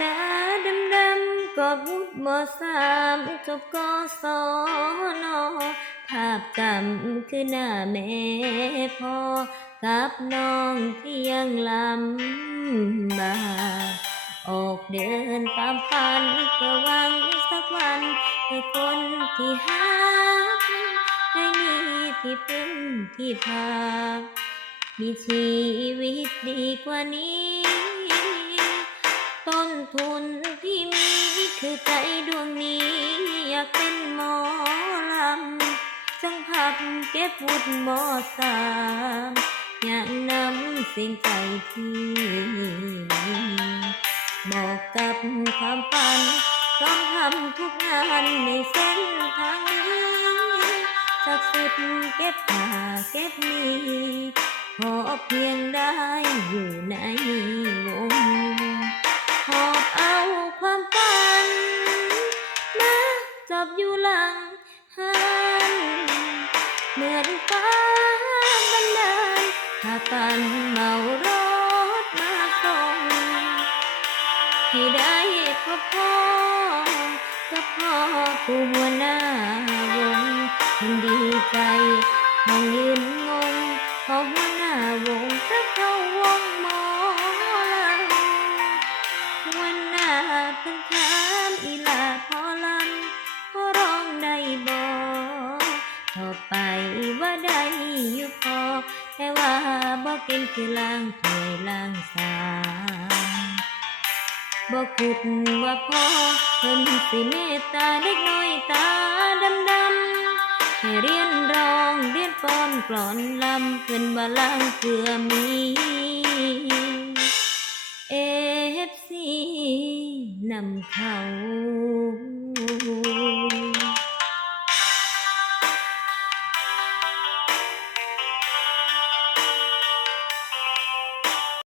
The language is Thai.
ตาดำดำๆก็วุฒมสามจบกศนภาพจำคือหน้าแม่พ่อกับน้องที่ยังลำบากออกเดินตามฝันเพื่อหวังสักวันให้คนที่หักได้มีที่พึ่งที่พักมีชีวิตดีกว่านี้ ต้นทุนที่มีคือใจดวงนี้ อยากเป็นหมอลำจังพับเก็บวุฒิมอสามอยากนำสิ่งใจที่บอกกับความฝันพร้อมทำทุกงานในเส้นทางนี้สักสุดเก็บผ้าเก็บมีขอเพียงได้อยู่ใน บอยู่หลังหันเหมือนฟ้าบันดาลถ้าปันเมารถมาส่งให้ได้พบพ่อกับพ่อผู้หัวหน้าวงมันดีใจมองยืนงงพอหัวหน้าวงถ้าเข้าวงหมอลำหัวหน้าเพิ่งถามอีลาพอลำ ต่อไปว่าได้อยู่พอ แต่ว่าบอกก่งคือล้างถ้วยล้างสามบอกคิดว่าพ่อเพิ่นสิเมตตาเด็กน้อยตาดำดำให้เรียนร้องเรียนฟ้อนกลอนลำเพิ่นบ่ล้างเกลือมีเอฟซีนำเขา